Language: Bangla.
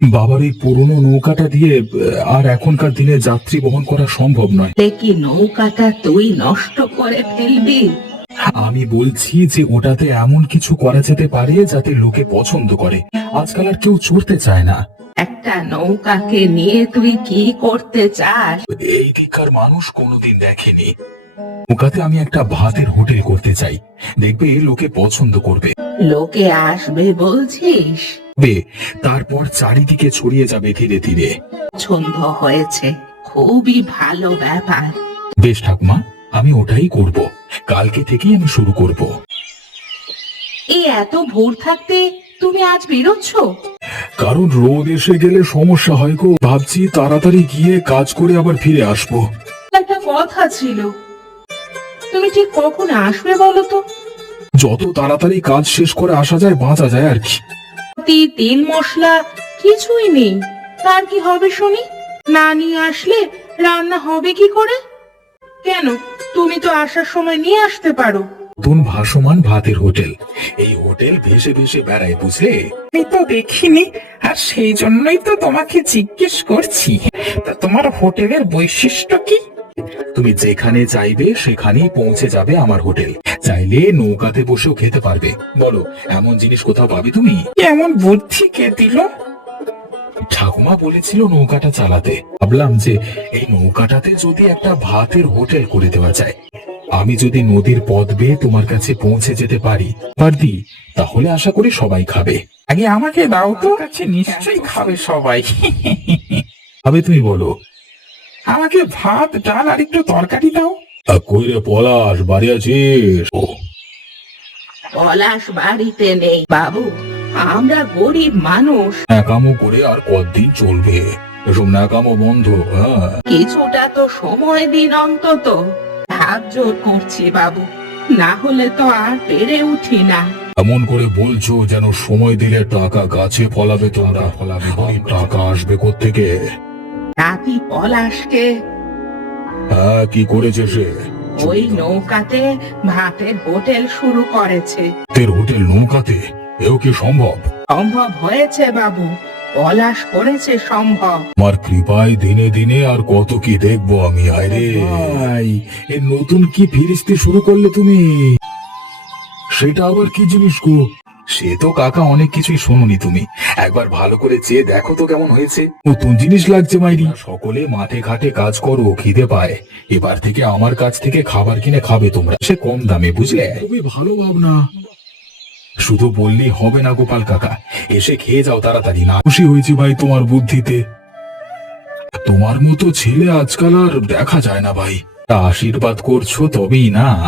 বাবার এই পুরনো নৌকাটা দিয়ে আর এখনকার দিনে যাত্রী বহন করা সম্ভব নয়। কি নৌকাটা তুই নষ্ট করে ফেলবি? আমি বলছি যে ওটাতে এমন কিছু করা যেতে পারে যাতে লোকে পছন্দ করে। আজকাল আর কেউ চড়তে চায় না। একটা নৌকাকে নিয়ে তুই কি করতে চাস? এই দিককার মানুষ কোনোদিন দেখেনি। নৌকাতে আমি একটা ভাতের হোটেল করতে চাই। দেখবে লোকে পছন্দ করবে। লোকে আসবে বলছিস? বে, তারপর চারিদিকে ছড়িয়ে যাবে ধীরে ধীরে। পছন্দ হয়েছে। খুবই ভালো ব্যাপার। বেশ ঠাকুমা আমি ওটাই করব। কালকে থেকেই আমি শুরু করব। এই এত ভোর থাকতে তুমি আজ বেরোচ্ছ? কারণ রোদ এসে গেলে সমস্যা হয় গো। ভাবছি তাড়াতাড়ি গিয়ে কাজ করে আবার ফিরে আসব। একটা কথা ছিল। তুমি ঠিক কখন আসবে বলো তো? যত তাড়াতাড়ি কাজ শেষ করে আসা যায় বাঁচা যায় আর কি। তি তেল মশলা, কিছুই নেই। তার কি হবে শুনি? না আসলে রান্না হবে কি করে? কেন? তুমি তো আসার সময় নিয়ে আসতে পারো। নতুন ভাসমান ভাতের হোটেল। এই হোটেল ভেসে ভেসে বেড়ায়, বুঝলে? আমি তো দেখিনি, আর সেই জন্যই তো তোমাকে জিজ্ঞেস করছি। তা তোমার হোটেলের বৈশিষ্ট্য কি? তুমি যেখানে চাইবে সেখানেই পৌঁছে যাবে আমার হোটেল। চাইলে নৌকাতে বসেও খেতে পারবে। বলো এমন জিনিস কোথাও পাবে তুমি? এমন বুদ্ধি কে দিল? ঠাকুমা বলেছিল নৌকাটা চালাতে। ভাবলাম যে এই নৌকাটাতে যদি একটা ভাতের হোটেল করে দেওয়া যায় আমি যদি নদীর পথ বেয়ে তোমার কাছে পৌঁছে যেতে পারি। পারদি তাহলে আশা করি সবাই খাবে। আগে আমাকে দাও তো কাছে নিশ্চয়ই খাবে সবাই। খাবে তুমি বলো আমাকে ভাত ডাল আর একটু তরকারি দাও। কই রে পলাশ বাড়ি আছিস? পলাশ বাড়িতে নেই বাবু আমরা গরিব মানুষ। ন্যাকামো করে আর কতদিন চলবে? এসব ন্যাকামো বন্ধ হ্যাঁ। কিছুটা তো সময় দিন অন্তত। হাত জোর করছি বাবু না হলে তো আর পেরে উঠি না। এমন করে বলছো যেন সময় দিলে টাকা গাছে ফলাবে তোমরা। ফলাবে। টাকা আসবে থেকে পলাশকে হ্যাঁ কি করেছে সে? ওই নৌকাতে ভাতের হোটেল শুরু করেছে। তের হোটেল নৌকাতে? এও কি সম্ভব? সম্ভব হয়েছে বাবু। পলাশ করেছে সম্ভব। আমার কৃপায় দিনে দিনে আর কত কি দেখব আমি আরে ভাই এ নতুন কি ফিরিস্তি শুরু করলে তুমি? সেটা আবার কি জিনিস গো? সে তো কাকা অনেক কিছুই শোনোনি তুমি। একবার ভালো করে চেয়ে দেখো তো কেমন হয়েছে। নতুন জিনিস লাগছে মাইরি। সকলে মাঠে ঘাটে কাজ করো খিদে পায়। এবার থেকে আমার কাছ থেকে খাবার কিনে খাবে তোমরা। সে কম দামে বুঝলে? খুবই ভালো ভাবনা। শুধু বললেই হবে না গোপাল কাকা। এসে খেয়ে যাও তাড়াতাড়ি। না খুশি হয়েছি ভাই তোমার বুদ্ধিতে। তোমার মতো ছেলে আজকাল আর দেখা যায় না ভাই। তা আশীর্বাদ করছ তবেই না।